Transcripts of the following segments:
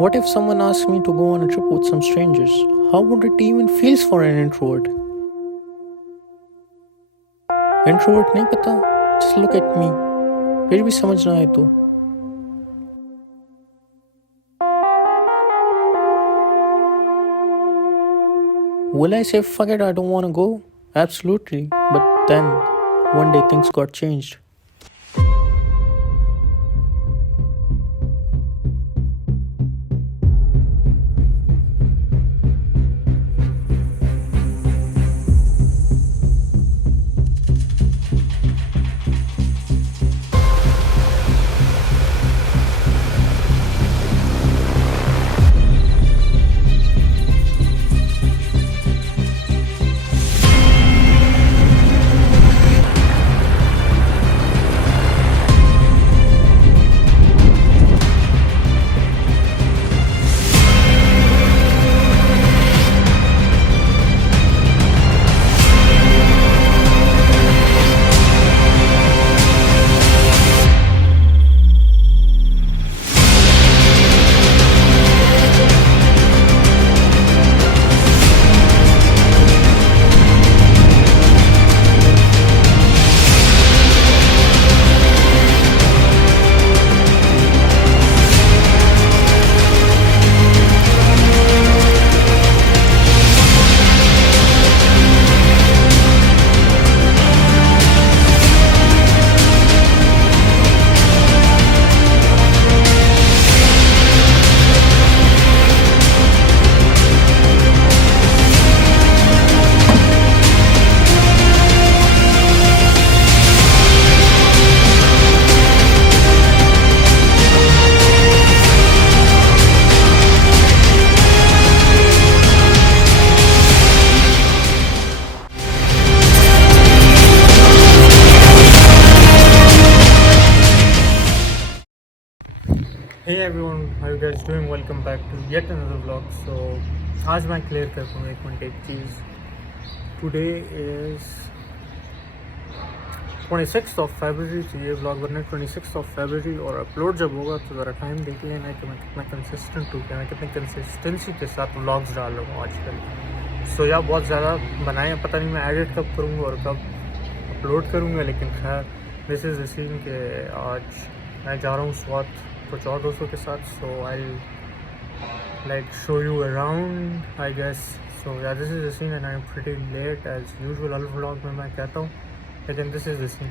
What if someone asks me to go on a trip with some strangers? How would it even feels for an introvert? Introvert नहीं पता, just look at me. फिर भी समझ ना आए तो. Will I say fuck it, I don't want to go? Absolutely. But then, one day things got changed. Hey everyone, how you guys doing? Welcome back to yet another vlog. So आज मैं clear करता हूँ एक minute एक चीज़. Today is 26th of February. तो ये vlog बनना है 26th of February और अपलोड जब होगा तो ज़रा टाइम देख लेना कि मैं कितना कंसिस्टेंट हूँ, कि मैं कितनी कंसिस्टेंसी के साथ व्लॉग्स डाल रहा हूँ आजकल. सो या बहुत ज़्यादा बनाए, पता नहीं मैं एडिट कब करूँगा और कब अपलोड करूँगा, लेकिन खैर दिस इज़ द सीन कि आज मैं जा रहा हूँ स्वात कुछ और दोस्तों के साथ. So I like show you around I guess. So ya this is the scene and I am pretty late as usual. हर व्लॉग में मैं कहता हूँ, लेकिन दिस इज़ द सीन.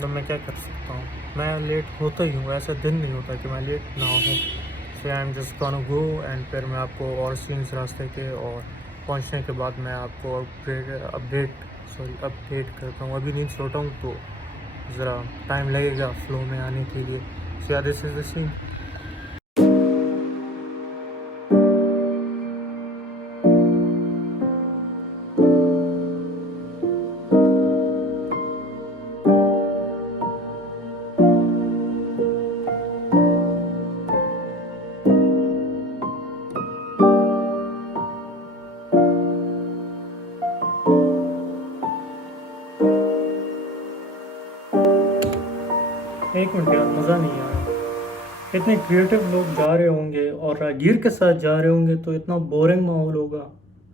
तो मैं क्या कर सकता हूँ, मैं लेट होता ही हूँ. ऐसा दिन नहीं होता कि मैं लेट ना हूँ. So I am just gonna go and फिर मैं आपको और सीन्स रास्ते के और पहुँचने के बाद मैं आपको अपडेट करता हूँ. अभी नहीं छोटा हूँ तो ज़रा टाइम लगेगा फ्लो में आने के लिए. So yeah, this is the scene. एक मिनट यार, मज़ा नहीं आया. इतने क्रिएटिव लोग जा रहे होंगे और राहगीर के साथ जा रहे होंगे तो इतना बोरिंग माहौल होगा.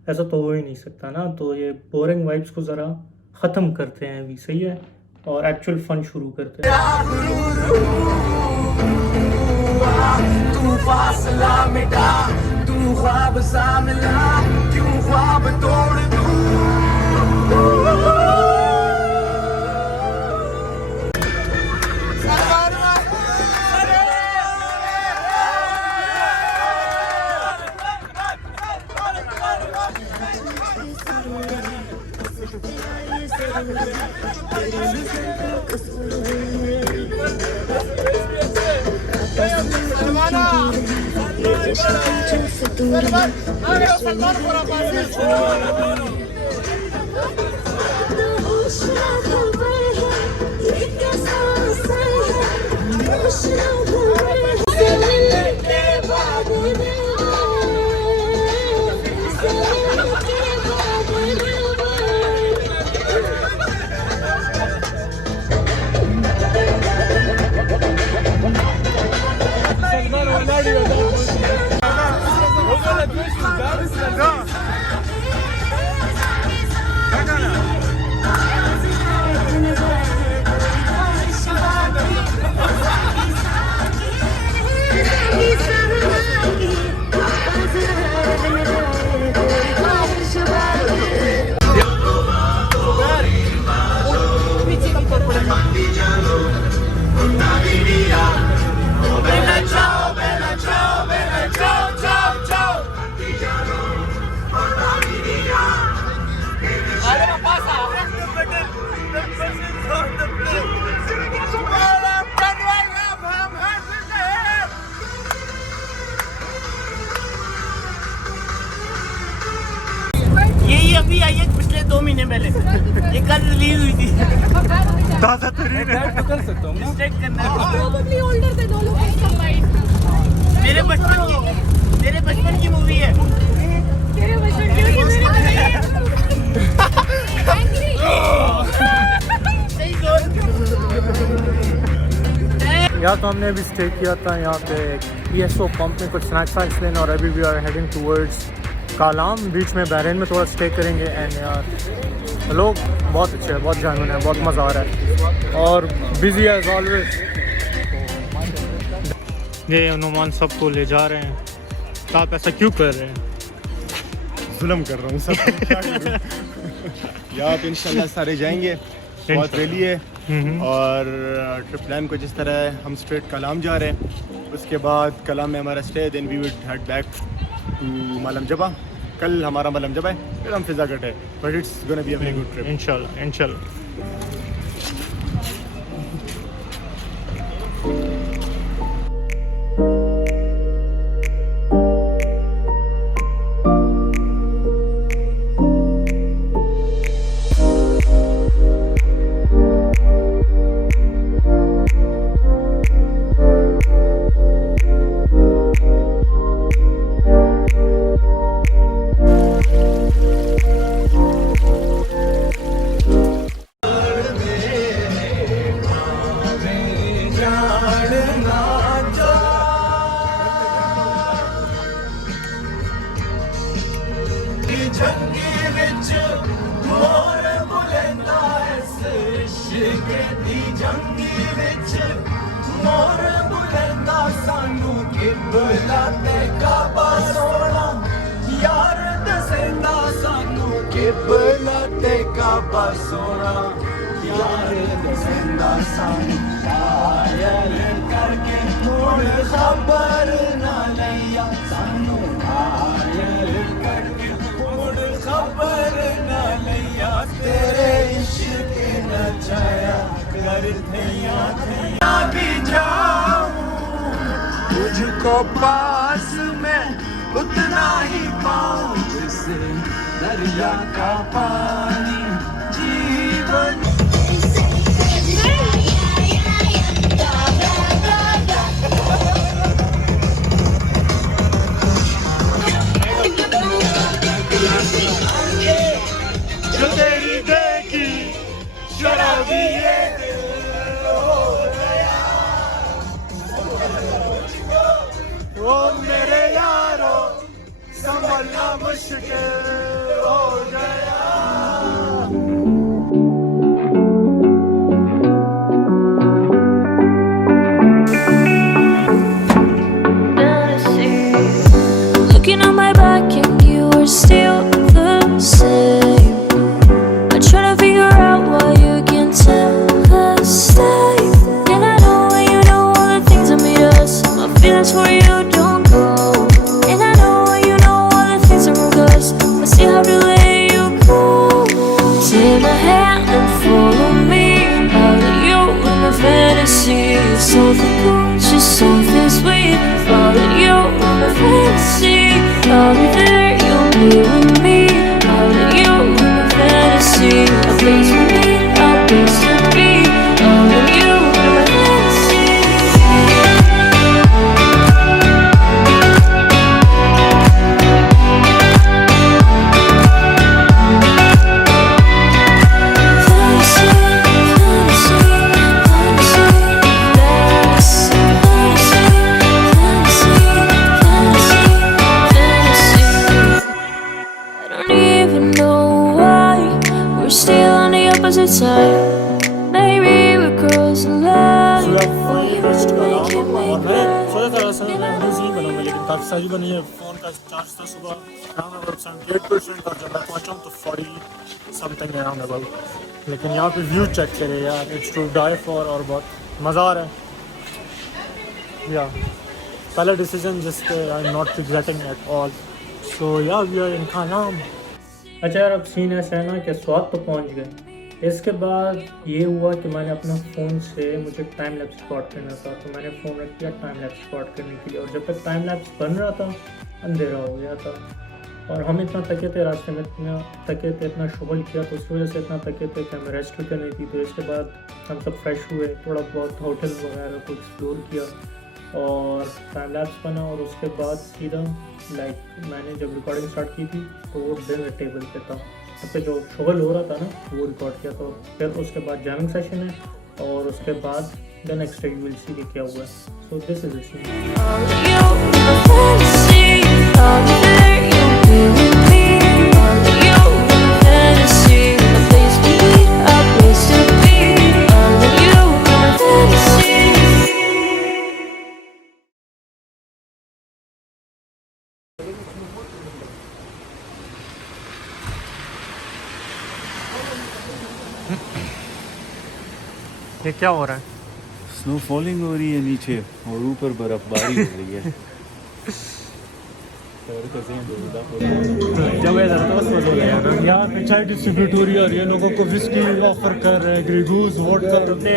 ऐसा तो हो ही नहीं सकता ना. तो ये बोरिंग वाइब्स को ज़रा ख़त्म करते हैं अभी, सही है, और एक्चुअल फ़न शुरू करते हैं. तू फासला मिटा, तू ख्वाब सा मिला, क्यों ख्वाब तोड़ दूं. 2 महीने पहले, ये कल रिलीज हुई थी। दादा तेरी कर सकता हूँ ना। चेक करना। Probably older than all of us combined. मेरे बचपन की मूवी है। तेरे बचपन की वजह से angry. सही कौन? या तो हमने अभी स्टे किया था यहाँ पे ESO पंप में कुछ स्नैक्स वैक्स लेना, और अभी we are heading towards Kalam. बीच में बहरीन में थोड़ा स्टे करेंगे। एंड यार लोग बहुत अच्छे हैं, बहुत जानवर हैं, बहुत मज़ा आ रहा है और बिजी एज ऑलवेज। ये अनुमान सबको ले जा रहे हैं, तो आप ऐसा क्यों कर रहे हैं? जुल्म कर रहा हूँ सब। यहाँ पे इंशाल्लाह सारे जाएंगे, बहुत रैली है और ट्रिप प्लान कुछ इस तरह है। हम स्ट्रेट कलाम जा रहे हैं, उसके बाद कलाम में हमारा स्टे, then we would head back to Malam Jabba. कल हमारा मालम जबा है, फिर हम फिजागट है, but it's gonna be a very good trip इंशाल्लाह इंशाल्लाह। तुझको पास में उतना ही पाऊं जिससे दरिया का पानी जीवन। जो तेरी देखी शराबी ये ओ मेरे यारो संभलना मुश्किल हो गया। Looking on my back and you are still the same. I try to figure out why you can't tell us stay. And I know when you know all the things that made us. My feelings for you don't go. And I know when you know all the things that wrong us. I still have to let you go. Take my hand and follow me. Out of you in my fantasy. Something good, just something sweet. Follow you in my fantasy. I'll be there, you'll be with me. Out of you in my fantasy. A place we need, a place to be. Out of you in my fantasy. Maybe we're girls in love. लेकिन काफ़ी सारी बनी है। Phone का charge था सुबह around about 78% और जब मैं पहुँचा तो 40 समथिंग अराउंड अबाउट। लेकिन यहाँ पे व्यू चेक करे यार, इट्स टू डाई फॉर और बहुत मज़ा आ रहा है। या पहला डिसीजन जिस पे I am not regretting at all. So ya we are इन कालाम। अच्छा यार, अब सीन ऐसा है ना कि स्वाद तो पहुँच गए। इसके बाद ये हुआ कि मैंने अपना फ़ोन से, मुझे टाइम लैप्स रिकॉर्ड करना था तो मैंने फ़ोन रख दिया टाइम लैप्स रिकॉर्ड करने के लिए। और जब तक टाइम लैप्स बन रहा था अंधेरा हो गया था और हम इतना थके थे, रास्ते में इतना थके थे, इतना शुगल किया तो उसकी वजह से इतना थके थे कि हमें रेस्ट भी करनी थी। तो इसके बाद हम सब फ्रेश हुए, थोड़ा बहुत होटल वगैरह को एक्सप्लोर किया और टाइम लैप्स बना। और उसके बाद सीधा मैंने जब रिकॉर्डिंग स्टार्ट की थी तो वो डिनर टेबल पे था, तब पे जो शुगल हो रहा था ना वो रिकॉर्ड किया। तो फिर उसके बाद जैमिंग सेशन है और उसके बाद the next you will see कि क्या हुआ। So this is it. ये क्या हो रहा है? स्नो फॉलिंग हो रही है नीचे और ऊपर बर्फबारी हो रही है। जब इधर तो बस हो गया ना यार, पे चाय डिस्ट्रीब्यूट हो रही है और ये लोगों को विस्की ऑफर कर रहे हैं, ग्रेगूस वोडका। तुमने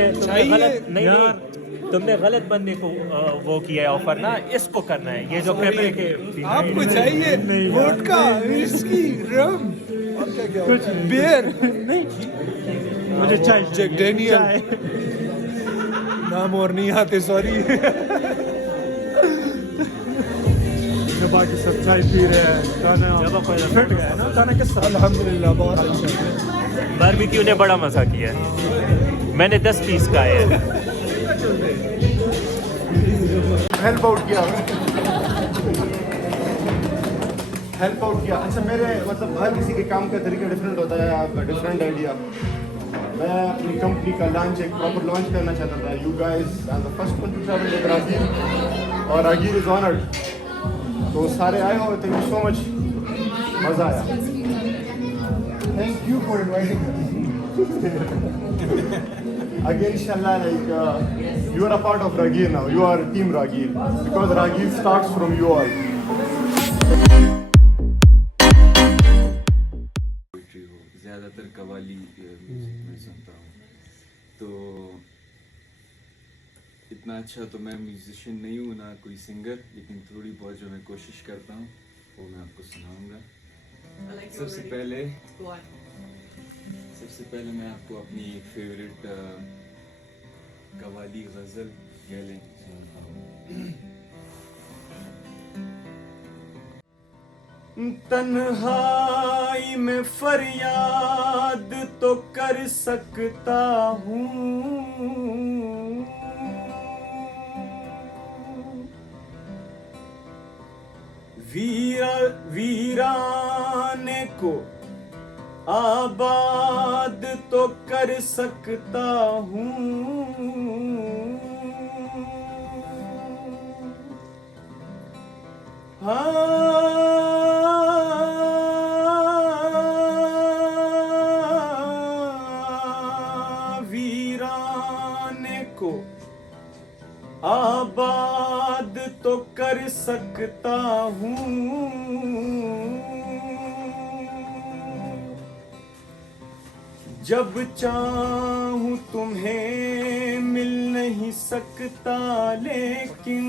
गलत नहीं यार, तुमने गलत बंदे को वो किया है ऑफर ना, इसको करना है। ये जो पेपर के आपको चाहिए वोडका, विस्की, रम और क्या कुछ बियर नहीं, मुझे चाय, जैक डैनियल नाम और नहीं आते, सॉरी। बाकी सब चाय पी रहे हैं। खाना फिट गया ना, खाना किस तरह? अल्हम्दुलिल्लाह बहुत अच्छा। बारबेक्यू ने बड़ा मजा किया है, मैंने 10 पीस खाए हैं। हेल्प आउट किया, हेल्प आउट किया। अच्छा मेरे मतलब हर किसी के काम का तरीका डिफरेंट होता है, डिफरेंट आइडिया। मैं अपनी कंपनी का लॉन्च, एक प्रॉपर लॉन्च करना चाहता था। You guys are the first one to travel with Raagir और रागीर इज ऑनर्ड। तो सारे आए हो, थैंक यू सो मच, मज़ा आया। Thank you for inviting again इंशाल्लाह। Like you are a part of Rageer now, you are team Rageer because Rageer starts from you all. ज़्यादातर कव्वाली म्यूजिक में सुनता हूँ, तो इतना अच्छा तो मैं म्यूजिशियन नहीं हूँ ना कोई सिंगर, लेकिन थोड़ी बहुत जो मैं कोशिश करता हूँ वो मैं आपको सुनाऊंगा। सबसे पहले मैं आपको अपनी एक फेवरेट कव्वाली गज़ल गैलें सुनाता हूँ। तन्हाई में फरियाद तो कर सकता हूँ, वीराने को आबाद तो कर सकता हूँ। वीराने को आबाद तो कर सकता हूँ। जब चाहूँ तुम्हें मिल नहीं सकता, लेकिन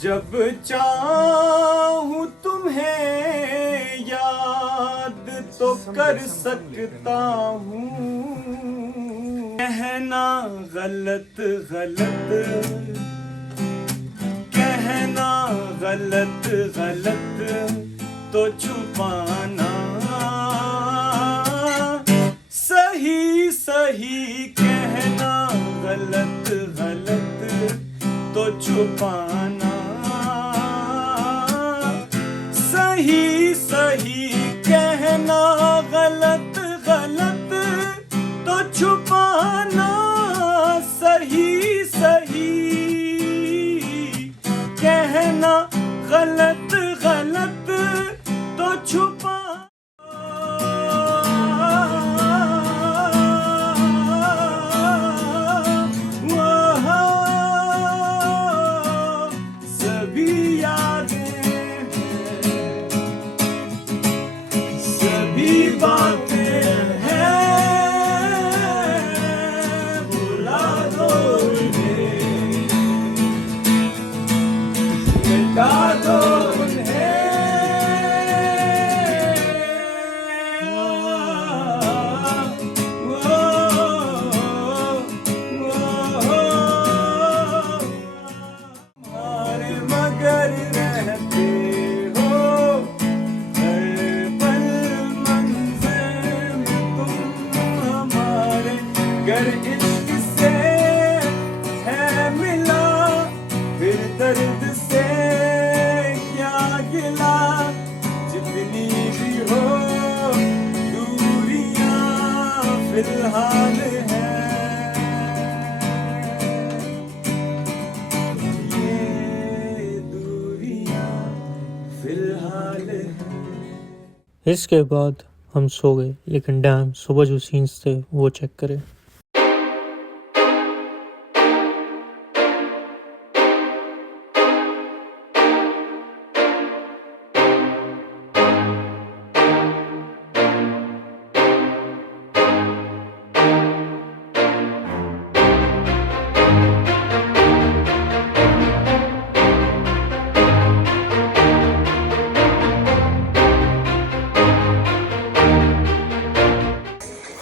जब चाहूँ तुम्हें याद तो कर सकता हूँ। कहना गलत गलत, कहना गलत गलत तो छुपाना सही सही, कहना गलत गलत तो छुपाना सही सही, कहना गलत गलत तो छुपाना सही सही, कहना गलत गलत तो छुपा। सभी यादें अगर रहते हो हर पल मंज़िल में तुम हमारे, गर इश्क से है मिला फिर दर्द से क्या गिला, जितनी भी हो दूरियां फिलहाल है, ये दूरियां फिलहाल है। इसके बाद हम सो गए, लेकिन डैम सुबह जो सीन्स थे वो चेक करें।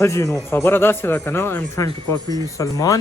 खजीनो खबर अदा से था ना, I am trying to copy Salman.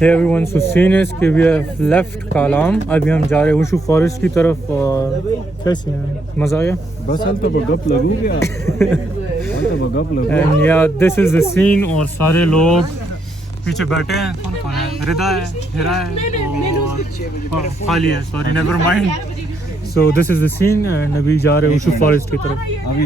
Hey everyone, so scene is कि we have left कालाम, अभी हम जा रहे हैं उशू फॉरेस्ट की तरफ। और कैसे हैं, मज़ा आया? बस हल्का गप लगू गया, हल्का गप लगू। And yeah, this is the scene और सारे लोग पीछे बैठे हैं। कौन कौन है? रिदा है, हिरा है और खाली है, sorry never mind. So this is the scene and अभी जा रहे हैं उशू फॉरेस्ट की तरफ। अभी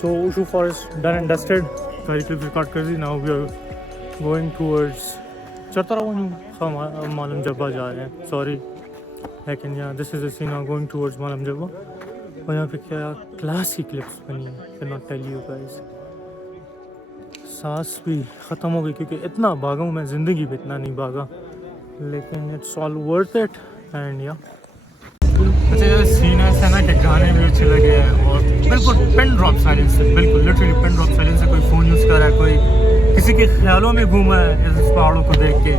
So Ushu Forest done and dusted. सारी क्लिप्स रिकॉर्ड कर दी। Now we are going towards चतरावन मालम जब्बा जा रहे हैं, सॉरी, लेकिन यहाँ this is the scene now going towards Malam Jabba. और यहाँ पे क्या क्लास की क्लिप्स बनी है, can not tell you guys. सांस भी ख़त्म हो गई क्योंकि इतना भागा हूँ मैं, ज़िंदगी में इतना नहीं भागा, लेकिन it's all worth it. And या अच्छा ये सीन ऐसा है ना कि गाने भी अच्छे लगे हैं और बिल्कुल पेन ड्रॉप साइलेंस है, बिल्कुल लिटरली पेन ड्रॉप साइलेंस है। कोई फ़ोन यूज़ कर रहा है, कोई किसी के ख्यालों में घूमा है इस पहाड़ों को देख के।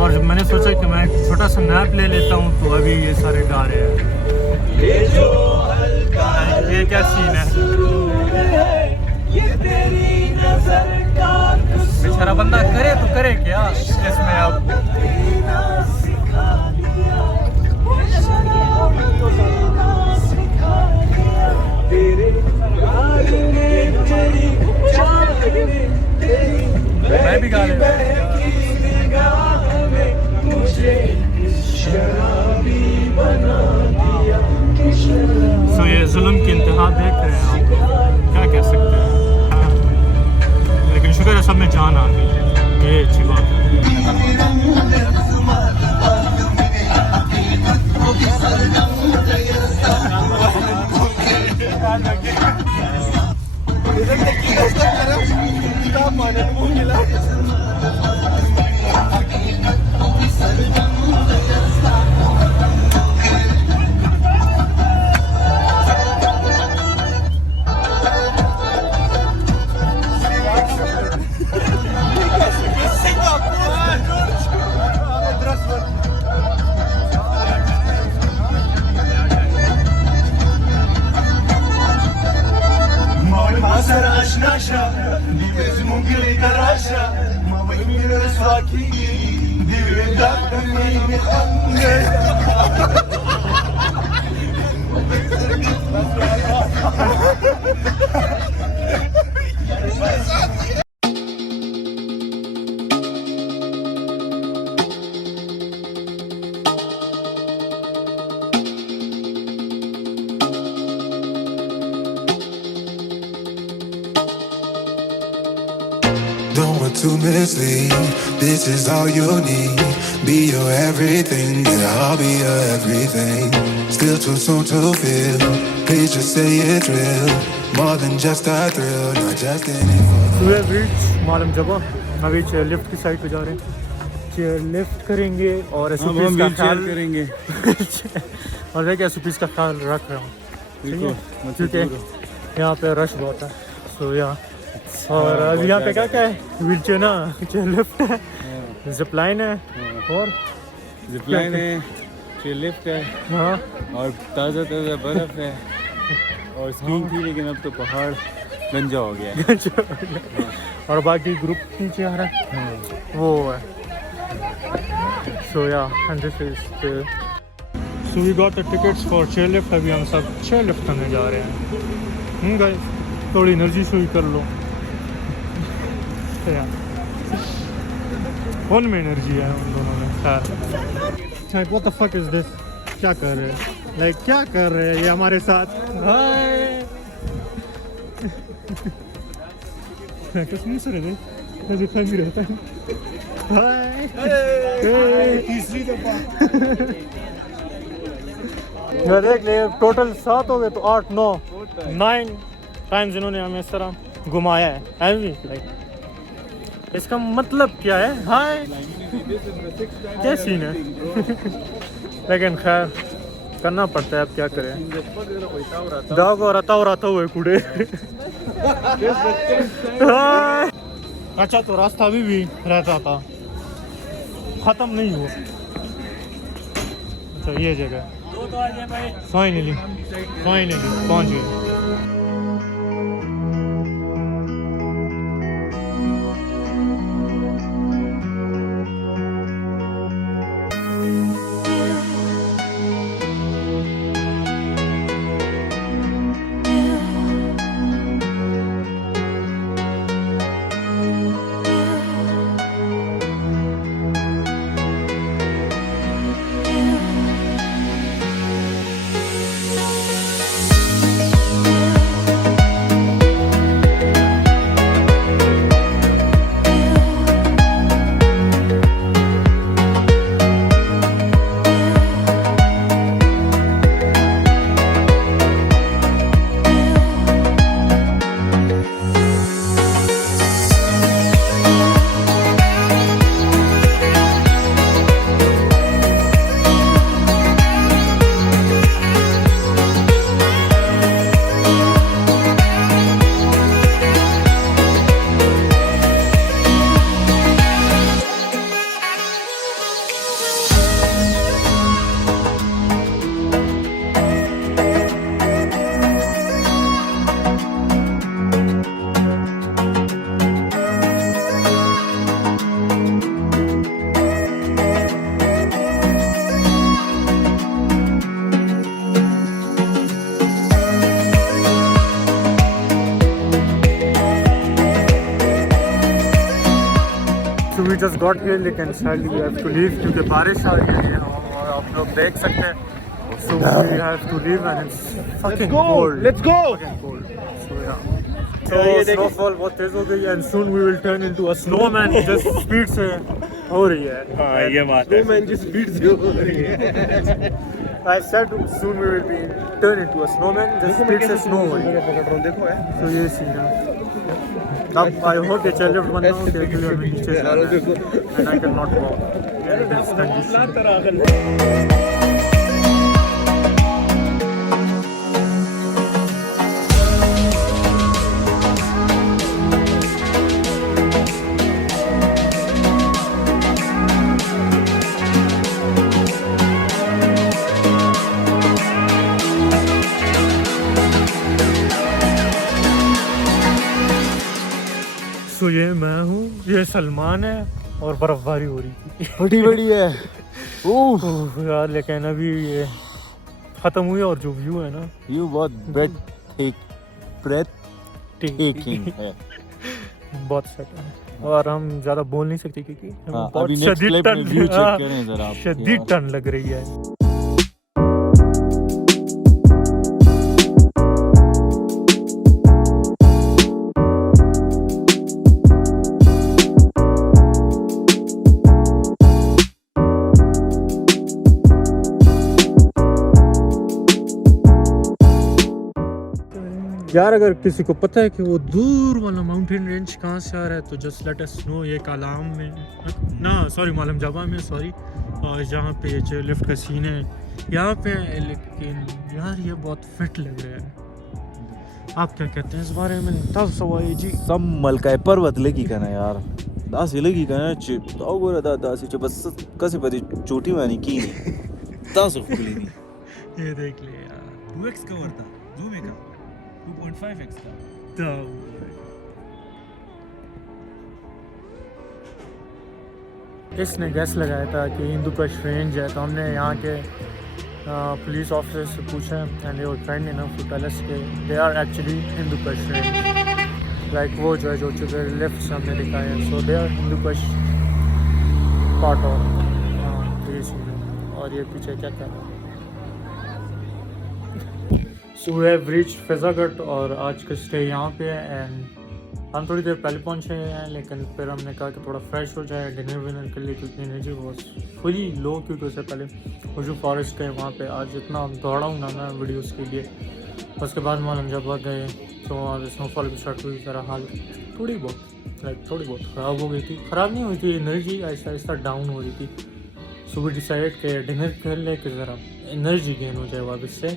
और जब मैंने सोचा कि मैं छोटा सा नैप ले लेता हूँ तो अभी ये सारे गा रहे हैं। ये क्या सीन है, बेचारा बंदा करे तो करे क्या इसमें अब। मैं भी गा रहा हूँ। ये जुल्म की इंतहा देख रहे हैं आप, क्या कह सकते हैं, लेकिन शुक्र है सब में जान आ गई, ये अच्छी बात है। Don't want to mislead, this is all you need. Be your everything, yeah, I'll be your everything. Still too soon to feel, please just say it's real. More than just a thrill, not just any We have reached मालम जगह. अभी chair lift की side पे जा रहे हैं. Chair lift करेंगे और SOPs का ख्याल करेंगे. और मैं एसओपीज का ख्याल रख रहा हूँ. ठीक है, क्योंकि यहाँ पे रश बहुत है. सो या और अभी यहाँ पे क्या क्या है, व्हील चेयर ना, चेयर लिफ्ट है, जिप लाइन है और जिपलाइन है, चेयर लिफ्ट है हाँ और ताज़ा ताज़ा बर्फ़ है और स्कीइंग थी लेकिन अब तो पहाड़ गंजा हो गया है. और बाकी ग्रुप नीचे आ रहा है वो है. So yeah and this is so we got the tickets for chair lift. अभी हम सब चेयर लिफ्ट करने जा रहे हैं. गाइस थोड़ी एनर्जी शो कर लो. उनमें एनर्जी है उन दोनों में. खैर what the fuck is this, क्या कर रहे हैं, लाइक क्या कर रहे हैं ये हमारे साथ. हाय कसम से रहे मुझे दिखा भी रहता है. हाय तीसरी दफा देख ले. टोटल 7 हो गए तो 8 9 टाइम्स इन्होंने हमें इस तरह घुमाया है. लाइक इसका मतलब क्या है. हाय क्या सीन है. लेकिन खैर करना पड़ता है, अब क्या करें. दाग और आता हुए कूड़े. अच्छा तो रास्ता अभी भी रहता था, ख़त्म नहीं हुआ. अच्छा ये जगह फाइनली पहुंच गए. we just got here, लेकिन sadly we have to leave क्योंकि बारिश आ रही है और आप लोग देख सकते हैं. So we have to leave and it's fucking cold. Let's go. Fucking cold. So yeah. So snowfall बहुत तेज हो गई and soon we will turn into a snowman जिस speed से हो रही है. हाँ ये बात है. Snowman की speed से हो रही है. I said soon we will be turn into a snowman जिस speed से snow हो रही है. देखो है. So ये सीन है. अब I hope ये चल रहा बंदा हो कि जो अभी नीचे जा रहा है and I cannot walk in this condition. So देखो ये मैं हूँ, ये सलमान है और बर्फबारी हो रही थी बड़ी बड़ी है। ओह यार, लेकिन अभी ये ख़त्म हुई और जो व्यू है ना ये बहुत ब्रेथ टेकिंग है। बहुत सेट है और हम ज़्यादा बोल नहीं सकते क्योंकि हाँ, बहुत अभी next शदीद clip में view check करें जरा आप। शदीद टन लग रही है। यार अगर किसी को पता है कि वो दूर वाला माउंटेन रेंज कहाँ से आ रहा है तो जस्ट लेट अस नो। ये कालाम में ना, सॉरी मालम जबा में, सॉरी। और जहाँ पे ये जो लिफ्ट का सीन है यहाँ पे, लेकिन यार ये बहुत फिट लग रहा है। आप क्या कहते हैं इस बारे में? तब सवाई जी सब मलकाय पर्वत लगी कहना यार, दास लगी कहना चिप गोरा दास बस कसे पति चोटी वानी की नहीं दास खुली नहीं। ये देख ले यार, 2x का वर्ता जूम है का 2.5x का। इसने गैस लगाया था कि हिंदू कश रेंज है, तो हमने यहाँ के पुलिस ऑफिसर से पूछा and your friend enough to tell us के दे आर एक्चुअली हिंदू कश रेंज। लाइक वो जो है जो चुके लेफ्ट हमने दिखाए हैं, सो दे आर हिंदू कश पार्ट ऑफ ये सीन है। और ये पीछे क्या कर रहा है? सो वी हैव रीच फिजागढ़ और आज का स्टे यहाँ पे है। एंड हम थोड़ी देर पहले पहुँचे हैं, लेकिन फिर हमने कहा कि थोड़ा फ्रेश हो जाए डिनर विनर के लिए, क्योंकि एनर्जी बहुत फुली लो, क्योंकि उससे पहले वो जो फॉरेस्ट है वहाँ पे आज इतना दौड़ा हूँ ना मैं वीडियोज़ के लिए। उसके बाद मालूम जब वहाँ गए तो आज स्नोफॉल भी स्टार्ट हुई, ज़रा हाल थोड़ी बहुत ख़राब हो गई थी। ख़राब नहीं हुई थी, एनर्जी आहिस्ता आहिस्ता डाउन हो रही थी। सो वी डिसाइड के डिनर कर ले कि ज़रा एनर्जी गेन हो जाए वापस से।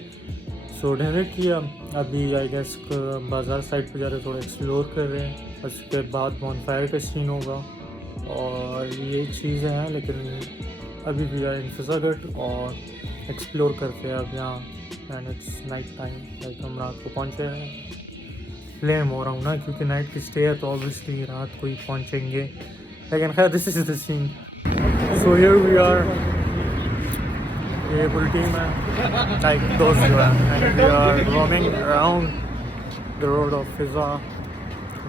सो डिनर किया, अभी आई गेस बाज़ार साइड पे जा रहे, थोड़ा एक्सप्लोर कर रहे हैं। उसके बाद बॉनफायर का सीन होगा और ये चीज़ें हैं, लेकिन अभी भी आए फिजागढ़ और एक्सप्लोर करते हैं अब यहाँ। And it's night time, like हम रात को पहुँचे हैं। फ्लेम हो रहा हूँ ना, क्योंकि नाइट की स्टे है तो ऑब्वियसली रात को ही पहुँचेंगे, लेकिन खैर this is the scene. So here we are, ये पूरी टीम है, लाइक दोस्त जो है, and we are roaming around the road of फिजा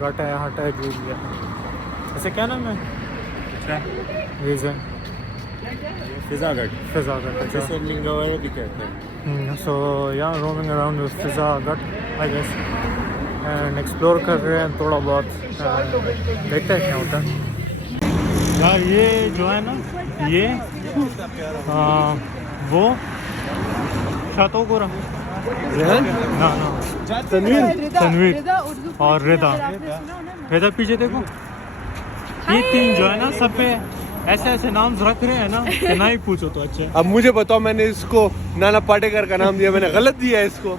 घाटा है, हटा है, जो भी है। ऐसे क्या नाम है? Reason Fizagarh so ya roaming around Fizagarh I guess, and explore कर रहे हैं थोड़ा बहुत, देखते हैं क्या होता है। यार ये जो है ना, ये वो शातो को ना तनवीर और रेदा पीछे देखो। ये तीन जो है ना सब पे ऐसे ऐसे नाम रख रहे हैं ना कि ना ही पूछो तो अच्छे। अब मुझे बताओ, मैंने इसको नाना पाटेकर का नाम दिया, मैंने गलत दिया इसको।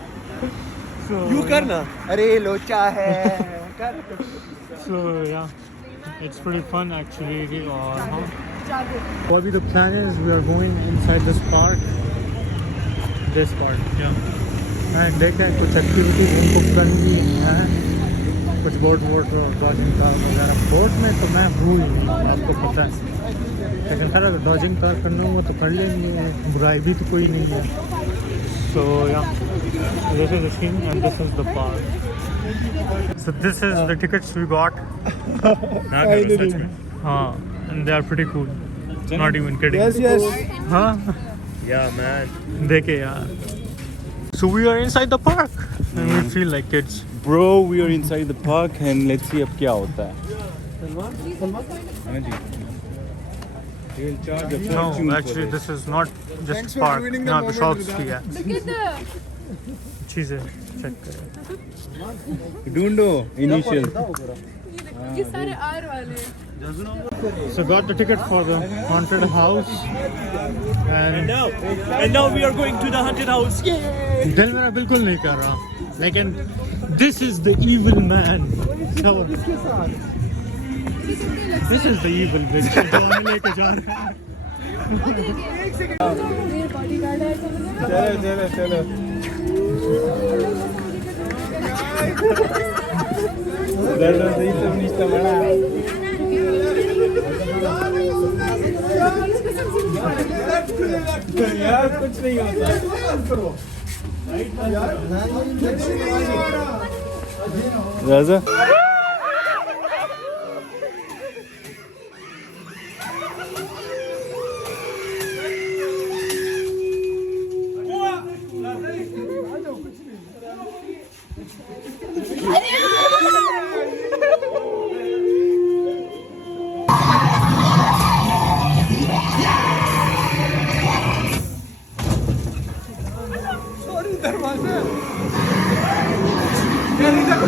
यूं करना, अरे लोचा है। So yeah, it's pretty fun actually. और so the plan is we are going inside this park. This park, yeah. And देखें कुछ एक्टिविटीज उनको करनी है, कुछ बोट डॉजिंग कार वगैरह। बोट में तो मैं हूँ ही नहीं, आपको पता है, लेकिन खैर डॉजिंग कार करना हुआ तो कर लेंगे, बुराई भी तो कोई नहीं है। So yeah, this is the scene and this is the park. So this is the tickets we got. And they are pretty cool. Not even kidding. Yes. Huh? Yeah, man. देखे यार. So we are inside the park and we feel like kids. Bro, we are inside the park and let's see अब क्या होता है। हाँ जी। They'll charge a No, fortune for actually this. this is not just Thanks for park. ruining the यहाँ पे moment, shops Vidya. भी है, Look at the चीज़ें check करें। ढूंढो initial। ये सारे आर वाले। So got the ticket for the haunted house and now we are going to the haunted house. दिल मेरा बिल्कुल नहीं कर रहा, लेकिन this is the evil man. So, this is the evil bitch जो हमें लेके जा रहा है। ये बॉडीगार्ड है। चलो। यार कुछ नहीं होता राजा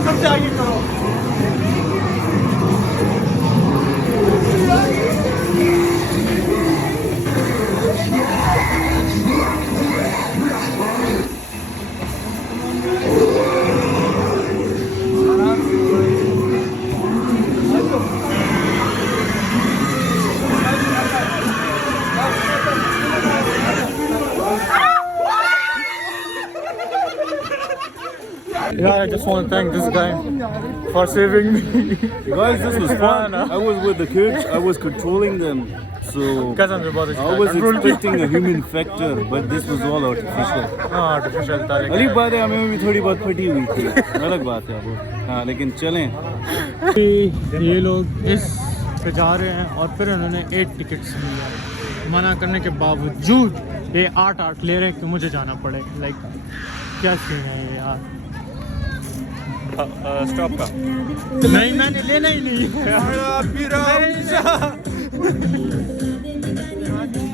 सबसे आगे करो Yeah, I just want to thank this guy for saving me. Guys, this was fun. I was with the kids. I was controlling them. So I was expecting a human factor, but this was all artificial. Artificial था अली बात है हमें भी थोड़ी बहुत फटी हुई थी अलग बात है वो हाँ लेकिन चलें ये लोग इस पे जा रहे हैं और फिर उन्होंने 8 टिकट्स लिया मना करने के बावजूद ये 8 ले रहे हैं कि मुझे जाना पड़े लाइक क्या सीन है ये यार स्टॉप का नहीं मैंने लेना ही नहीं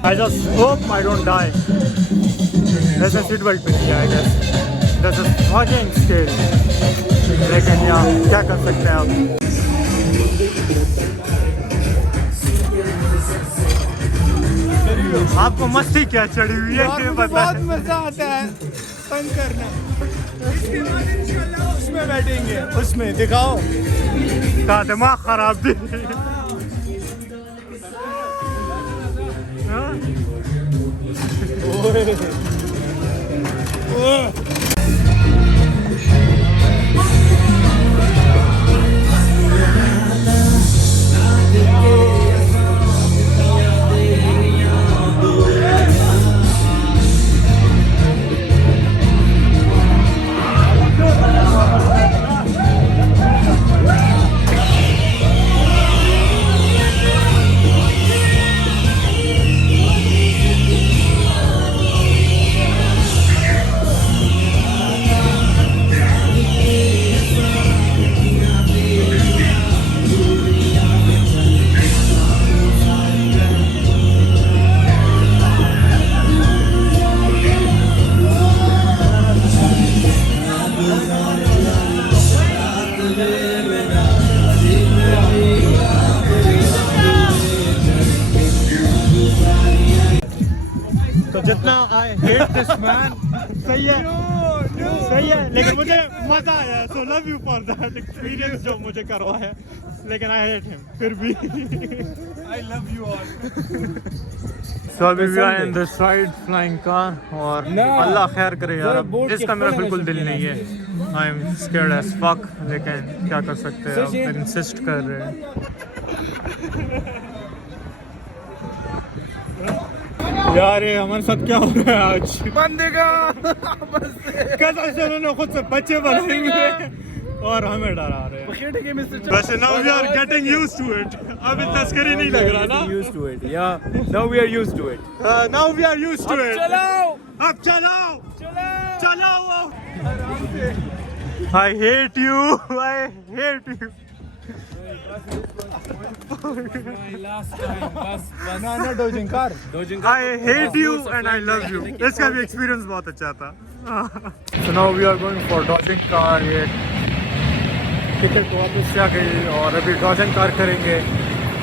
I just hope I don't die. जैसे सीट बेल्ट पे किया है जैसे fucking scary. लेकिन यार क्या कर सकते हैं आप आपको मस्ती क्या चढ़ी हुई है ये बहुत मजा आता है तंग करना इसके बाद इंशाल्लाह उसमें बैठेंगे उसमें दिखाओ का दिमाग खराब भी जितना आई हेट दिस मैन सही है सही है लेकिन मुझे मजा आया so love you for that experience जो मुझे करवाया लेकिन आई हेट हिम फिर भी I love you all so अभी we are in the side flying car और अल्लाह खैर करे यार अब इसका मेरा बिल्कुल दिल नहीं है I am scared as fuck लेकिन क्या कर सकते हैं अब इंसिस्ट कर रहे हैं यार ये हमारे साथ क्या हो रहा है आज बंदेगा कसम से उन्होंने खुद से बच्चे बनाए हुए और हमें डरा रहे हैं वैसे now we are getting used to it अब इतना स्कैरी नहीं लग रहा ना used to it yeah now we are used to it now we are used to it अब चलाओ चलाओ I hate you I hate you I hate you and I love you इसका भी एक्सपीरियंस बहुत अच्छा था So now we are going for dodging car ये ticket वापस आ गई और अभी डॉजिंग कार करेंगे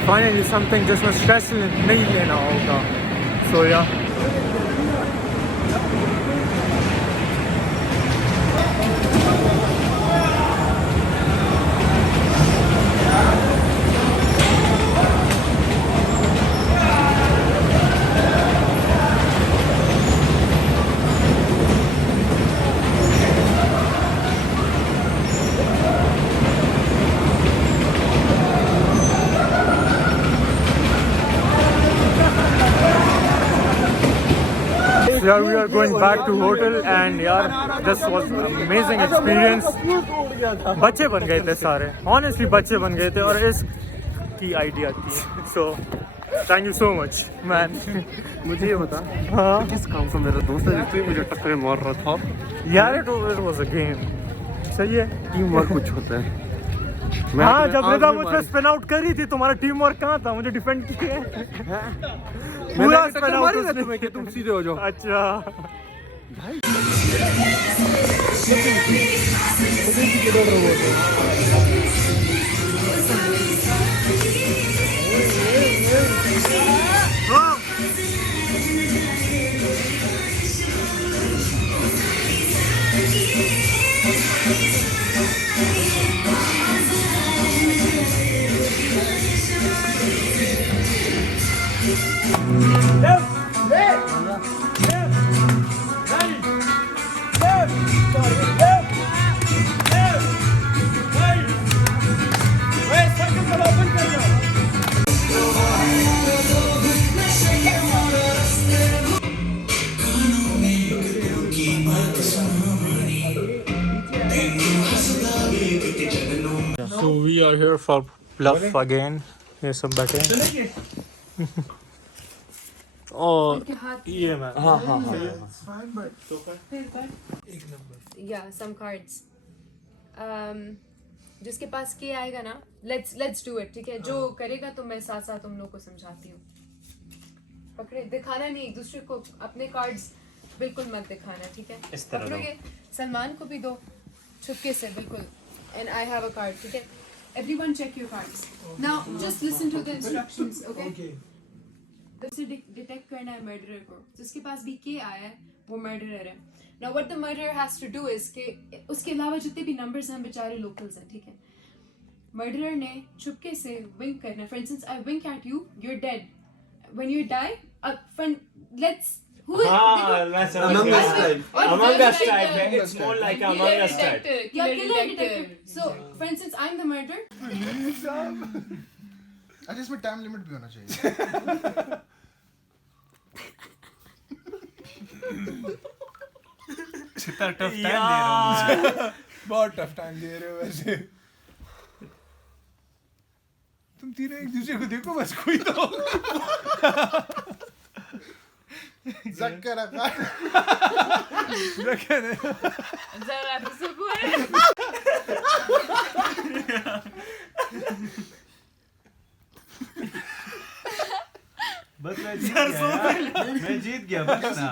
फाइनली समथिंग जिसमें स्ट्रेस नहीं लेना होगा सो या यार we are going back to hotel and यार दिस वाज अमेजिंग एक्सपीरियंस. बच्चे बन गए थे सारे, ऑनेस्टली बच्चे बन गए थे और इसकी आइडिया थी. So thank you so much man. मुझे ये बता हाँ किस काम का मेरा दोस्त है जिससे मुझे टक्कर मार रहा था. यार इट वाज अ गेम. सही है. टीम वर्क कुछ होता है. हाँ जब रिदा मुझ पे स्पिन आउट कर रही थी तुम्हारा टीम वर्क कहाँ था? मुझे डिफेंड किया पूरा स्पिन आउट तुम्हें कि तुम सीधे हो जाओ. अच्छा So we are here for bluff again. ये सब बैठे हैं और ये मैम या सम कार्ड्स जिसके पास के आएगा ना, लेट्स डू इट. ठीक है, जो करेगा तो मैं साथ साथ तुम लोग को समझाती हूँ. पकड़े, दिखाना नहीं एक दूसरे को, अपने कार्ड्स बिल्कुल मत दिखाना. ठीक है, पकड़ोगे सलमान को भी दो छुपके से बिल्कुल. And I have a card. ठीक है, everyone check your cards. Now just listen to the instructions. Okay. जैसे डिटेक्ट करना है मर्डरर को. जिसके पास भी के आया है वो मर्डरर है. Now what the murderer has to do is कि उसके अलावा जितने भी नंबर्स हैं बेचारे लोकल्स हैं. ठीक है, मर्डरर ने चुपके से विंक करना है. For instance, I wink at you, you're dead. When you die, let's Among Us type. It's more like Among Us type. Killer detective. So, for instance, I'm the murderer. अच्छा इसमें टाइम लिमिट भी होना चाहिए. कितना tough time दे रहा हूँ. बहुत tough time दे रहे हो वैसे. तुम तीनों एक दूसरे को देखो बस, कोई तो जक्कर जरा सुकून. बस मैं जीत गया बस ना.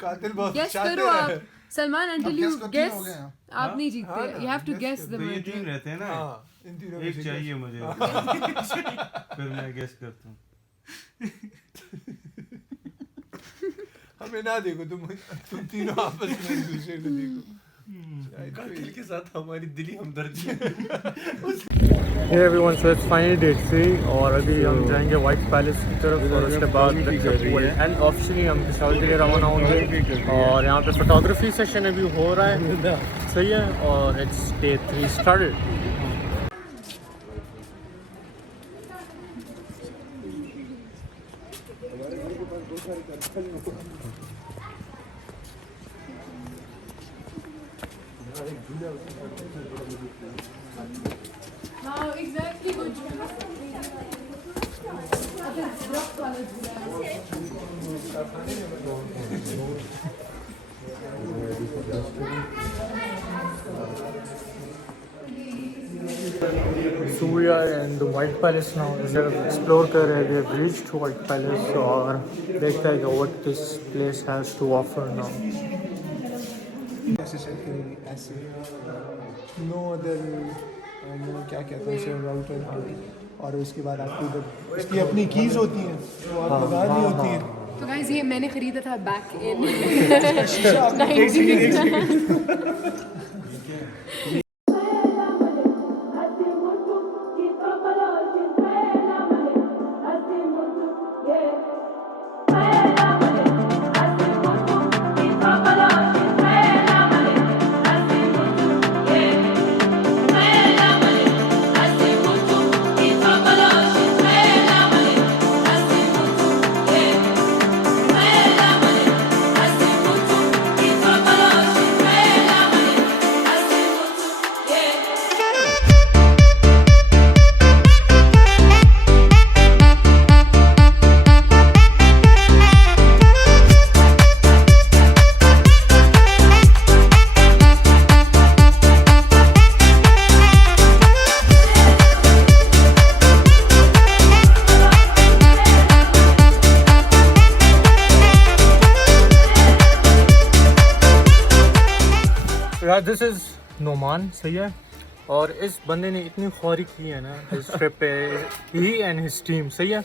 कातिल बहुत गेस करो आप. सलमान until you guess आप नहीं जीतते. You have to guess the ये murderer. तीन रहते हैं ना. एक चाहिए मुझे. फिर मैं गेस करता हूँ. हमें ना देखो, तुम तीनों आपस में एक दूसरे को देखो. कातिल के साथ हमारी दिली हमदर्दी. Hey everyone, so it's finally day 3 और अभी हम जाएंगे व्हाइट पैलेस की तरफ और उसके बाद एंड ऑफिशियली हम पिशावर के लिए रवाना होंगे. और यहाँ पे फोटोग्राफी सेशन अभी हो रहा है. सही है. और इट्स डे 3 स्टार्टेड. हाँ exactly वो झूला. So we are in the White Palace now. We have explored कर रहे हैं. We have reached White Palace और देखते हैं कि what this place has to offer now. ऐसे नो अदर क्या कहते हैं उसे, राउटर. और उसके बाद आपकी उसकी अपनी कीज होती हैं वो आप लगा रही होती हैं. तो गाइस ये मैंने खरीदा था बैक इन 90s. यार दिस इज़ नोमान, सही है। और इस बंदे ने इतनी ख्वारी की है ना इस ट्रिप पे, ही एंड हिज टीम, सही है।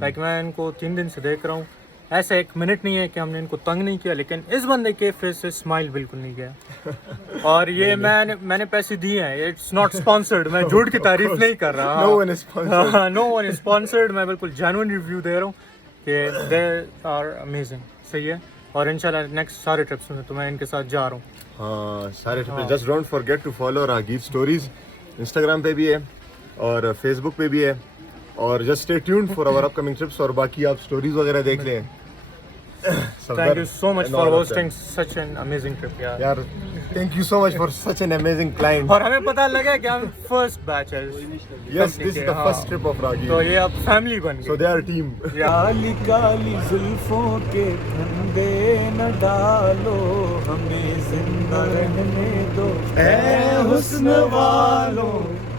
लाइक मैं इनको 3 दिन से देख रहा हूँ, ऐसा 1 मिनट नहीं है कि हमने इनको तंग नहीं किया, लेकिन इस बंदे के फेस से स्माइल बिल्कुल नहीं गया। और ये मैंने पैसे दिए हैं, इट्स नॉट स्पॉन्सर्ड, मैं झूठ की तारीफ नहीं कर रहा। No one is sponsored. No one is sponsored, मैं बिल्कुल जेन्युइन रिव्यू दे रहा हूँ कि दे आर अमेजिंग, सही है। और इंशाल्लाह नेक्स्ट सारे ट्रिप्स में तो मैं इनके साथ जा रहा हूँ। हाँ सारे trip. Just don't forget to follow Ragiv stories, Instagram पे भी है और फेसबुक पे भी है। और just stay tuned for our upcoming trips. और बाकी आप स्टोरीज वगैरह देख लें। Thank you so much for hosting such an amazing trip यार। Thank you so much for such an amazing client. और हमें पता लगा कि हम फर्स्ट बैच है। Yes, this is the first trip of Raghib. तो ये अब फैमिली बन गई। So they are a team. Kali Kali जुल्फों के फंदे न डालो, हमें जिंदा रहने दो ऐ हुस्न वालों।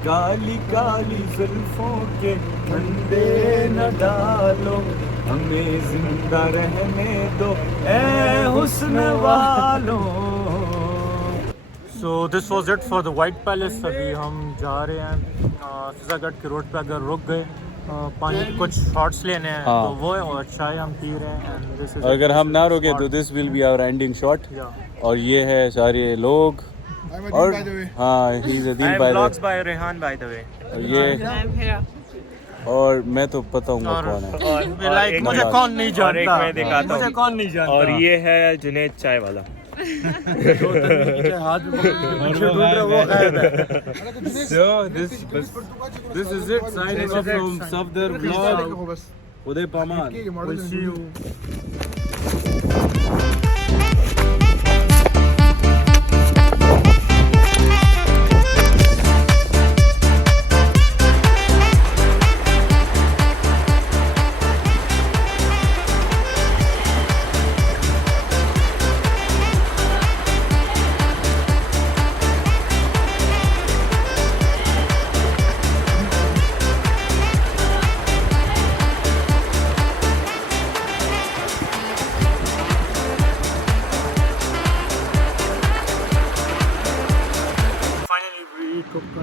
काली काली जुल्फों के फंदे न डालो, हमें जिंदा रहने दो ऐ हुस्न वालों। So this was it for the White Palace। अभी हम जा रहे हैं फिजागढ़ के रोड पे, अगर रुक गए पानी के कुछ शॉट्स लेने हैं हाँ। तो वो है, और चाय हम पी रहे हैं। And this is अगर हम ना रुके तो this will be our ending shot. और ये है सारे लोग। और हाँ, he is Adeel by Rehan by the way. और ये और मैं तो पता हूँ कौन है। लाइक मुझे कौन नहीं जानता, एक मैं दिखाता मुझे हूँ। कौन नहीं जानता। और ये है जुनेद चाय वाला। हाथ So this is it. Signing off from Safdar Vlog. Uday Paman. We'll see you.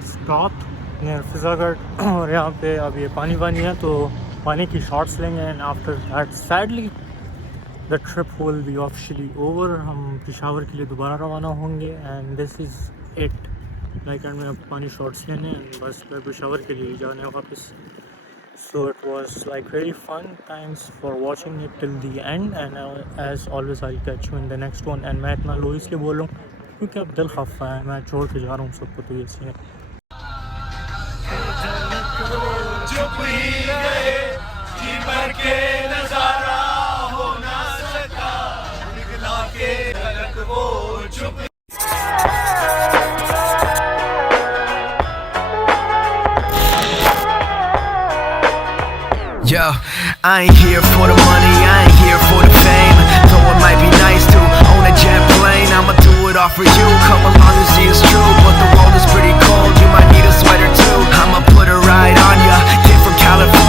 Stop near Fizagarh. और यहाँ पे अब ये पानी है तो पानी की शॉट्स लेंगे। And after that sadly the trip will be officially over. हम पेशावर के लिए दोबारा रवाना होंगे। And this is it, like and में अब पानी शॉट्स लेने हैं, बस फिर पेशावर के लिए जाने वापस। So it was like very fun. Thanks for watching it till the end. And as always I catch you in the next one. And मैं इतना लो इसलिए बोल रहा हूँ क्योंकि अब दिल खफा है, मैं छोड़ के जा रहा हूँ सबको, तो ये इसलिए। Yo, I ain't here for the money, I ain't here for the fame. Though it might be nice to own a jet plane, I'ma do it all for you. Come along and see it's true.